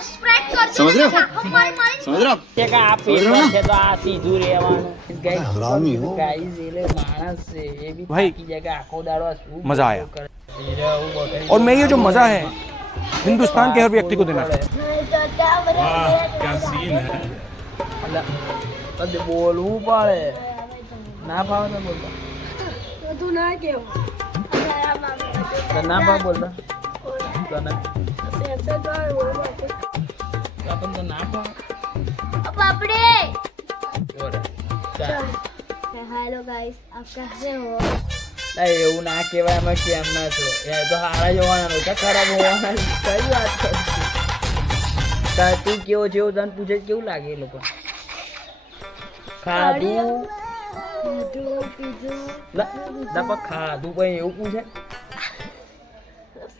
समझ रहे हो समझ रहे हो તે કે આ પેપર છે તો આ સીધું રહેવાનું हरामी हो ગાઈસ એટલે માણસ છે એ બી ભાઈ, થાકી જાય કે આખો દાડો આ શું મજા આયા। કરે? હીરા હું બકરી और मैं ये जो मजा है हिंदुस्तान के हर व्यक्ति को देना है। અલા, કદી બોલવું પડે ના ફાવે તો બોલતા તું ના કેવું તો ના ફાવે બોલતા તને આપણને તો ના ફાવે पापड़े બોલે ચાલ हेलो गाइस आप कैसे हो ના એવું ના કહેવાય અમે કેમ ના છો એ તો હારા જોવાના નહોતા ખરાબ હોવાના કઈ વાત કરી તું કેવો છે એવું તને પૂછે કેવું લાગે એ લોકો ખાધું લા પણ ખાધું પણ એવું પૂછે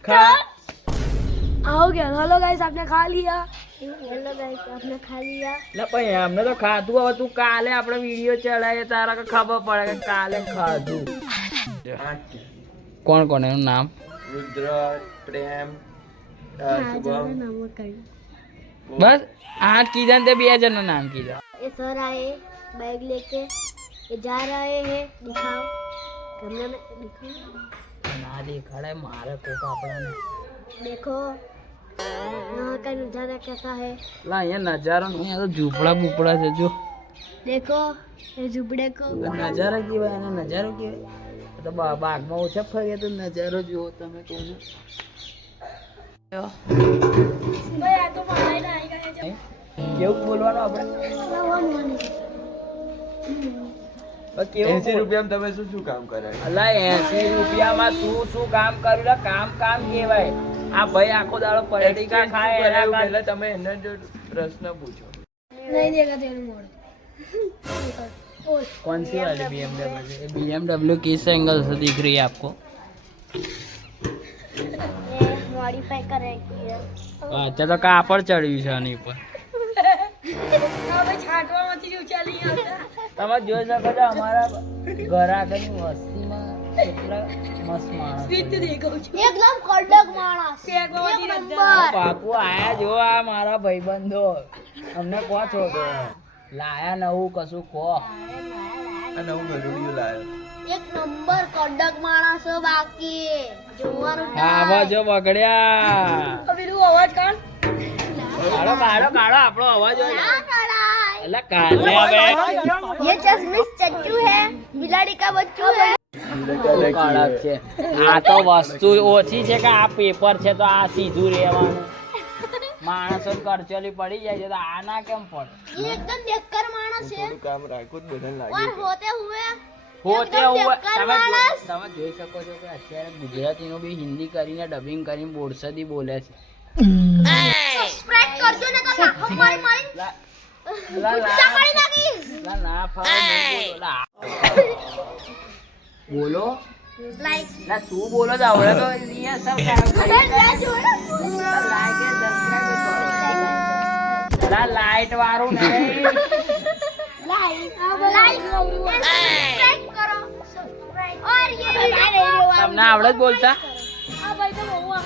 ખા आओ गया हेलो गाइस आपने खा लिया हेलो गाइस आपने खा लिया લા પણ અમને તો ખાધું હવે તું કાલે આપણે વિડીયો ચડાવીએ તારા કે ખબર પડે કે કાલે ખાધું કોણ કોણ એનું નામ रुद्र प्रेम शुभम બસ આ કીધા ને તે બે જણના નામ કીધા ये सर आए बैग लेके ये जा रहे हैं दिखाओ कैमरा में दिखाओ ના દેખાડે મારે કોક આપણાને देखो यहाँ का नजारा कैसा है લા અહીંયા નજારો નહીં આ તો ઝૂંપડા બૂપડા છે જો देखो ये झुपड़े को નજારા કેવાય એનો નજારો કેવાય આ તો બાગમાં ઓછા ફરીએ તો નજારો જુઓ તમે કહો છો કેવું બોલવાનું આપણે કેવું 80 રૂપિયામાં તમે શું શું કામ કરાય અલા 80 રૂપિયામાં શું કામ કર્યું લા કામ કેવાય આ ભાઈ આખો દાડો પડીકા ખાય એના પહેલા તમે એના જો પ્રશ્ન પૂછો नहीं देगा तेरे मोड़ कौन सी वाली BMW है BMW किस एंगल से दिख रही है आपको मॉडिफाई करे अच्छा तो कापड़ चढ़ी છે આની ઉપર તમે જોઈ શકો છો અમારા ઘર આગળની વસ્તીમાં કેટલા મસ્ત માણસ एकदम कड़क माणस एक नंबर બાપુ આયા જો આ મારા ભાઈબંધો અમને કહો છો તો લાયા નવું કશું કહો અને હું ગરુડિયું લાવ્યો एक नंबर कड़क माणस बाकी જોવાનું આવા જો બગડ્યા અબીરું અવાજ કાઢ કાઢો આપણો અવાજ હોય ના કરાય એટલે કાલે હવે ये चश्मिश चच्चू है बिलाड़ी का बच्चू है કડક છે આ તો વસ્તુ ઓછી છે કે આ પેપર છે તો આ સીધું રહેવાનું માણસો કરચલી પડી જાય છે તો આ ના કેમ પડે ये एकदम बेकार माणस है થોડું કામ રાખું જ બધાને और લાગ્યું होते हुए હોતે એકદમ હોવે બેકાર તમે માણસ. તમે જોઈ શકો છો કે અત્યારે ગુજરાતીનું બી હિન્દી કરીને ડબિંગ કરીને બોરસદી બોલે છે सब्सक्राइब करजो ने तो नाखो मारी मारी લા- લા- गुस्सा કરી નાખીશ લા ના ફાવે નહીં બોલો. લા. બોલો લાઈક લા તું બોલો જ આવડે તો અહીંયા સબ કામ કરી લા લાઈટ વાળું નહીં लाइक सब्सक्राइब करो और ये वीडियो તમને આવડે જ બોલતા आ भाई तो बहू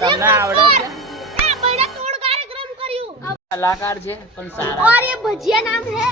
તમને આવડે છે ए बड़ा तोड़ कार्यक्रम કર્યું કલાકાર છે પણ સારા और ये भजिया नाम है